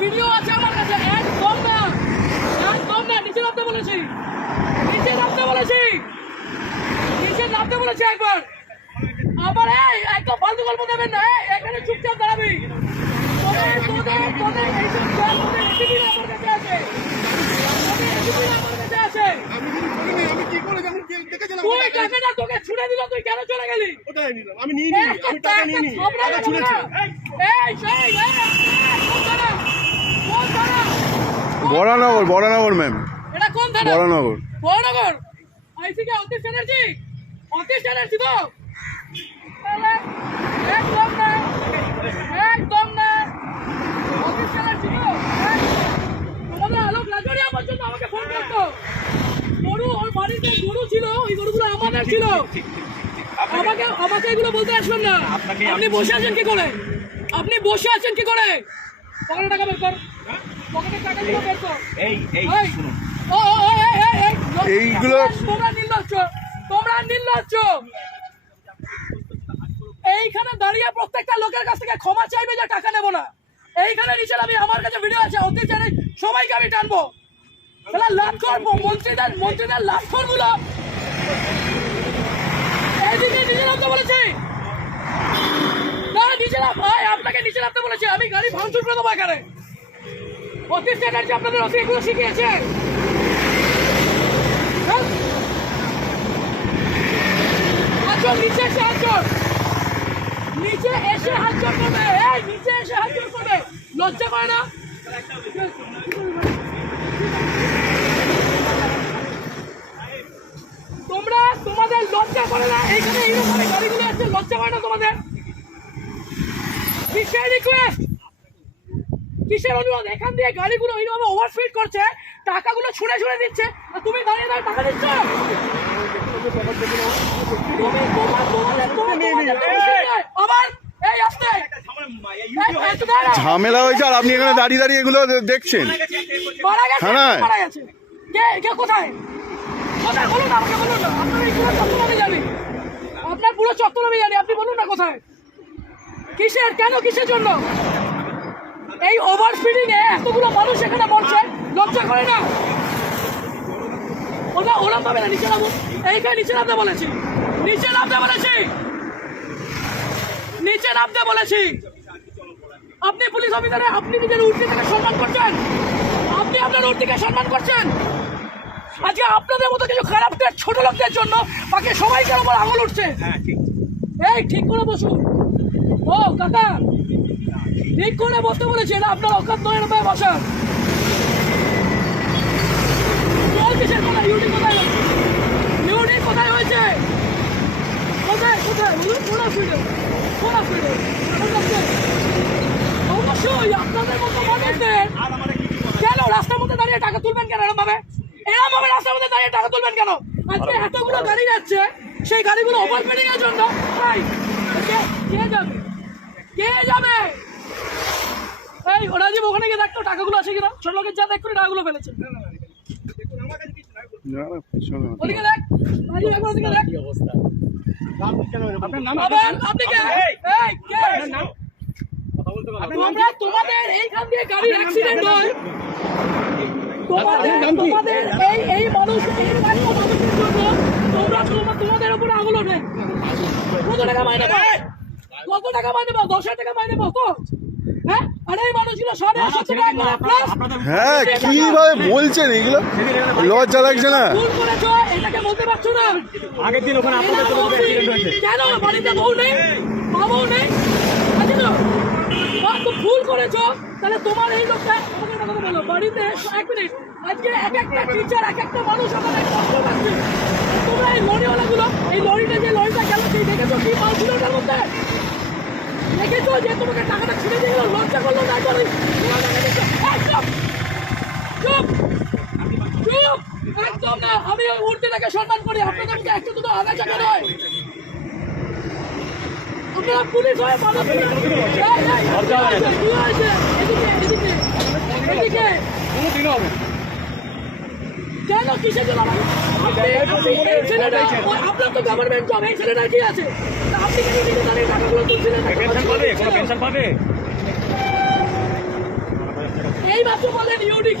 Video আছে আমার কাছে একদম না একদম না নিচে নামতে বলেছি নিচে নামতে বলেছি নিচে নামতে বলেছি একবার। আবার এই একদম ফালতু গল্প দেবেন না এখানে চুপচাপ দাঁড়াবি। আমি নিয়ে নিই আমি টাকা নিয়ে নিই টাকা ছুঁড়েছি এই সেই এই কোন থানা কোন থানা বরানগর বরানগর ম্যাম এটা কোন থানা? বরানগর। বড়নগর আইসিকে অতীশ চ্যাটার্জি অতীশ চ্যাটার্জি তো? একদম না একদম না। অতীশ চ্যাটার্জি তো? হ্যাঁ? তোমাদের আলোক লাজরিয়া পর্যন্ত আমাকে ফোন করতো। গরু ওর বাড়িতে গরু ছিল ওই গরুগুলো আমাদের ছিল। আমাকে আমাকে এগুলো বলতে আসবেন না। আপনি বসে আছেন কি করে? আপনি বসে আছেন কি করে? পকেটে টাকা বের কর। পকেটে টাকাগুলো বের কর। এই এই এই, শুনুন। ও, ও, ও, এই, এই, এই, এইগুলো- তোমরা নির্লজ্জ। তোমরা নির্লজ্জ। এইখানে দাঁড়িয়ে প্রত্যেকটা লোকের কাছ থেকে ক্ষমা চাইবে যে টাকা নেব না। এইখানে নিচে আমি আমার কাছে ভিডিও আছে অতি চ্যানেল সবাইকে আমি টানবো। তাহলে লাভ করব মন্ত্রীদের মন্ত্রীদের লাভ করগুলো এইদিকে নামতে বলেছি। নিচে ভাই আপনাকে নিচে আমি গাড়ি ভাঙচুর করে দেবো এখানে। অতীশ চ্যাটার্জি আপনাদের অতি এগুলো শিখিয়েছে। হ্যাঁ? নিচে এসে না? তোমরা তোমাদের লজ্জা করে না? এইখানে এইরকম গাড়িগুলো আছে, লজ্জা করে না তোমাদের? কিসের রিকোয়েস্ট কিসের অনুরোধ? এখান দিয়ে গাড়িগুলো এইভাবে ওভারস্পিড করছে টাকাগুলো ছুঁড়ে ছুঁড়ে দিচ্ছে আর তুমি দাঁড়িয়ে দাঁড়িয়ে টাকা দিচ্ছ? আবার এই আসতে। ঝামেলা হয়েছে আর আপনি এখানে দাঁড়িয়ে দাঁড়িয়ে এগুলো দেখছেন। মারা গেছে থানায়? মারা গেছে। কে কে কোথায়? কোথায়? বলুন না, আমাকে বলুন। আপনার পুরো চত্বর আমি জানি। আপনার পুরো চত্বর আমি জানি। আপনি বলুন না কোথায়? কিসের? কেন কিসের জন্য? এই ওভার স্পিডিং এ এতগুলো মানুষ এখানে মরছে লজ্জা করে না? ওরা ওরম ভাবে না নিচে নামো এইখানে নিচে নামতে বলেছি। নিচে নামতে বলেছি। নিচে নামতে বলেছি। আপনি পুলিশ অফিসারে আপনি নিজের উর্দিকে সম্মান করছেন? আপনি আপনার উর্দিকে সম্মান করছেন? আজকে আপনাদের মতো কিছু খারাপদের ছোট লোকদের জন্য বাকি সবাইকে ওপর আঙুল উঠছে। হ্যাঁ ঠিক। এই ঠিক করে বসুন। ও কাকা! ঠিক করে বসতে বলেছি এটা আপনার অকাত নয় রূপায় বসান। কিসের কোথায় ইউনি কোথায়? ইউনি কোথায় হয়েছে? কোথায় কোথায়? বলুন কোন ফিল্ডে কোন ফিল্ডে অবশ্যই আপনাদের মতো মানুষদের কেন রাস্তার মধ্যে দাঁড়িয়ে টাকা তুলবেন কেন এরকম ভাবে এরকম ভাবে রাস্তার মধ্যে দাঁড়িয়ে টাকা তুলবেন কেন? আজকে এতগুলো গাড়ি যাচ্ছে সেই গাড়িগুলো ওভারস্পিডিং এর জন্য কে কে যাবে? কে যাবে? এই রাজীব ওখানে গিয়ে দেখতো টাকাগুলো আছে কিনা? ছোট লোকের যা দেখ করে টাকাগুলো ফেলেছে। না, না, ওদিকে দেখ ওদিকে দেখ আপনার নাম আবার আপনি কে? এই কে? তোমরা তোমাদের এইখান দিয়ে গাড়ির অ্যাক্সিডেন্ট হয়? তোমাদের তোমাদের এই এই মানুষ এই মানুষের জন্য তোমরা তোমরা তোমাদের উপরে ওঠে। কত টাকা মাইনে পাও কত টাকা মাইনে পাও দশ টাকা মাইনে পাও তো হ্যাঁ? আর এই মানুষগুলো সাড়ে টাকা। প্লাস হ্যাঁ কীভাবে বলছেন এগুলো? লজ্জা লাগছে না। ভুল করেছ এটাকে বলতে পারছ না। আগের দিন ওখানে এরা বউ নেই। কেন? বাড়িতে বউ নেই? মা বউ নেই? আছে তো? তো ভুল করেছ। তাহলে তোমার এই লোকটা আমাকে একটা কথা বলো বাড়িতে এক মিনিট। আজকে এক একটা টিচার এক একটা মানুষ ওখানে কষ্ট পাচ্ছে। তোমরা এই লরিওয়ালাগুলো এই যে লরিটা গেল সেই দেখেছ কি মাল ছিল ওটার মধ্যে দেখেছ যে তোমাকে টাকাটা ছিঁড়ে দিয়ে গেলো লজ্জা করল না করো একদম না আমি ওই মূর্তিটাকে সম্মান করি আপনাদের মধ্যে একটু দুটো আগে চাকা নয় আপনারা পুলিশ হয়ে এদিকে। কেন কিসের জন্য এই আপনার গভর্নমেন্ট জব এই আছে পাবে ফার্স্ট বললেন ইউডি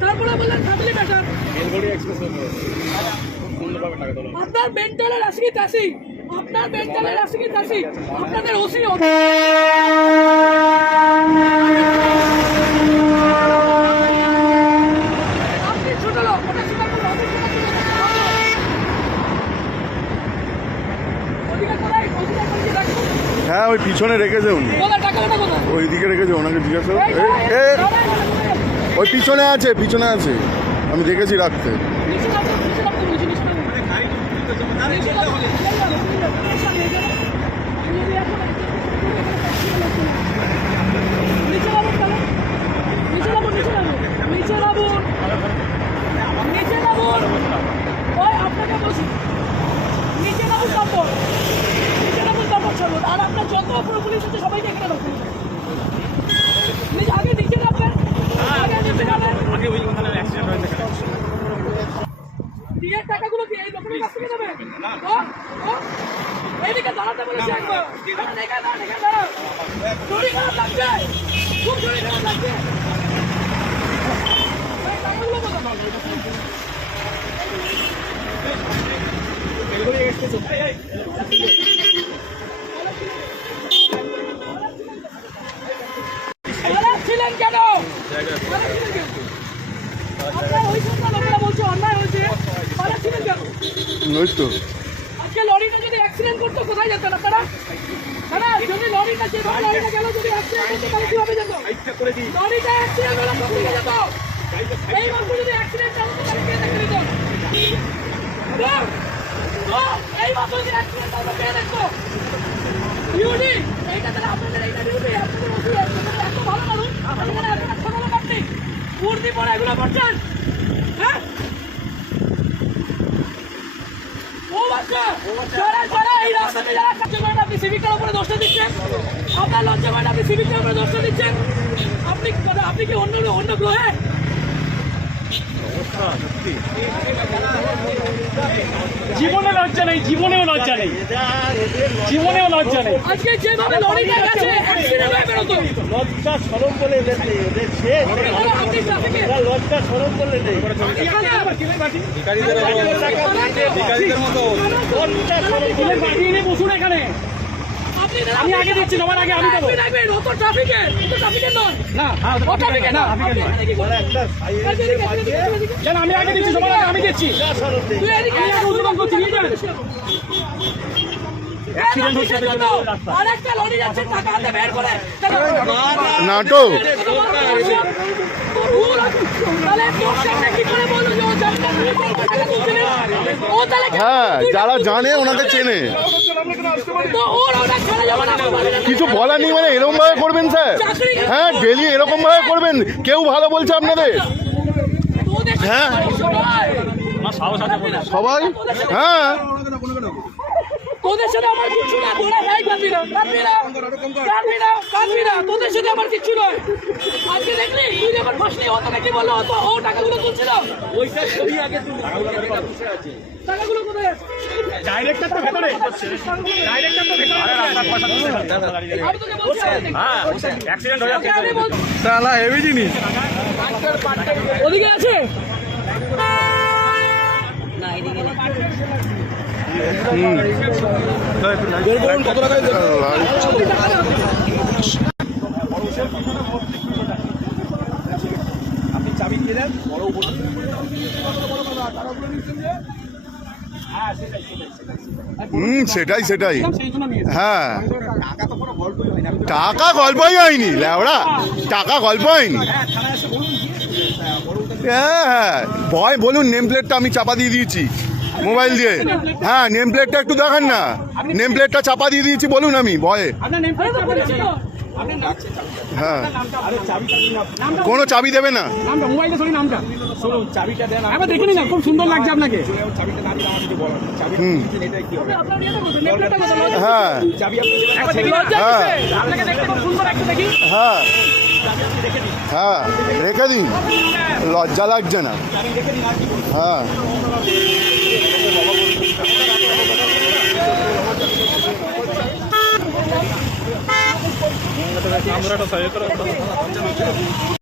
তারপরে আপনার মেন্টালের আসি তাসি আপনার মেন্টালের আসি তাসি আপনাদের ওসি আপনি ছোট লোক, ওটা লোক আপনি ছোট লোক ওদিকে কোথায় ওদিকে কোথায় রাখুন হ্যাঁ ওই পিছনে রেখেছে উনি ওই দিকে রেখেছে ওনাকে জিজ্ঞাসা। ওই পিছনে আছে পিছনে আছে আমি দেখেছি রাখতে নিচে আপনাকে বলছি। নামুন। নামুন ছাড়ুন। আর আপনার যত অপর পুলিশ আছে সবাইকে এখানে রাখুন নিচে- আগে নিচে নামবেন। আগে নিচে নামবেন। দিয়ে টাকাগুলো কি এই লোকের কাছ থেকে নেবে ও ও এইদিকে দাঁড়াতে বলেছি একবার। শরীর খারাপ লাগছে খুব শরীর খারাপ লাগছে এই টাকাগুলো কোথায়? পালাচ্ছিলেন কেন পালাচ্ছিলেন কেন? আপনার ওই সব লোকেরা বলছে অন্যায় হয়েছে পালাচ্ছিলেন কেন ওই তো। আজকে লরিটা যদি অ্যাক্সিডেন্ট করতো কোথায় যেতেন আপনারা দাদা যদি লরিটা যেভাবে লরিটা গেল যদি অ্যাক্সিডেন্ট করতো তাহলে কীভাবে যেত লরিটা অ্যাক্সিডেন্ট হলে দিকে যেত? এই মাত্র যদি অ্যাক্সিডেন্ট হতো তাহলে কে দেখে নিত? এই মাত্র যদি অ্যাক্সিডেন্ট হতো কে দেখতো? ডিউটি এইটা তাহলে আপনাদের এইটা ডিউটি আপনাদের এত ভালো মানুষ আপনাদের এত ছোট লোক পরে এগুলো করছেন? হ্যাঁ ও বাচ্চা যারা যারা এই রাস্তাতে যারা কাজ করেন আপনি সিভিকের উপরে দোষটা দিচ্ছেন আপনার লজ্জা করেন আপনি সিভিকের উপরে দোষটা দিচ্ছেন আপনি কি- অন্য অন্য গ্রহে? জীবনে লজ্জা নেই জীবনেও লজ্জা নেই। জীবনেও লজ্জা নেই। আজকে যেভাবে লরিটা গেছে অ্যাক্সিডেন্ট হয়ে বেরোতো। লজ্জা সরম বলে এদের লজ্জা সরম নেই। বসুন এখানে। আমি আগে দিচ্ছি, সবার আগে আমি দেবো। রাখবেন ও তো ট্রাফিকে তো ট্রাফিকে নয় না ও ট্রাফিকে না আপনি এখানে কি করছেন? একটা সাইড এদিকে, এদিকে, এদিকে, এদিকে। কেন আমি আগে দিচ্ছি সবার আগে আমি দিচ্ছি। তুই এদিকে আমি আগে উদ্বোধন করছি, নিয়ে যান। নাটক। হ্যাঁ যারা জানে ওনাকে চেনে। বলে। কিছু বলার নেই মানে এরকম ভাবে করবেন স্যার? হ্যাঁ ডেলি এরকম ভাবে করবেন। কেউ ভালো বলছে আপনাদের? হ্যাঁ। সবাই? হ্যাঁ। তোদের সাথে আমার কিচ্ছু না তোরা হ্যাঁ কাঁদবি না কাঁদবি না কাঁদবি না কাঁদবি না তোদের সাথে আমার কিচ্ছু নয়। আজকে দেখলি? তুই যখন ফাঁসলি ও তোকে কি বলল? অত ও টাকাগুলো তুলছিল। ওইটা ছবি আগে টাকাগুলো কোথায় আছে? ডাইরেক্টর তো ভেতরে। ডাইরেক্টর তো ভেতরে। আমি তোকে বলছি আগে অ্যাক্সিডেন্ট তোকে আমি শালা হেভি জিনিস। ওদিকে আছে? হুম, সেটাই সেটাই। হ্যাঁ। টাকা গল্পই হয়নি ল্যাওড়া টাকা গল্প হয়নি। হ্যাঁ হ্যাঁ। ভয় বলুন নেম প্লেটটা আমি চাপা দিয়ে দিয়েছি। মোবাইল দিয়ে। হ্যাঁ নেম প্লেটটা একটু দেখান না। নেম প্লেটটা চাপা দিয়ে দিয়েছি বলুন আমি ভয়ে। হ্যাঁ। দিন কোনো চাবি দেবে না। নামটা মোবাইলে সরি নামটা। শুনুন চাবিটা দেন একবার দেখে కామ్రేడ్ సహ్యకరం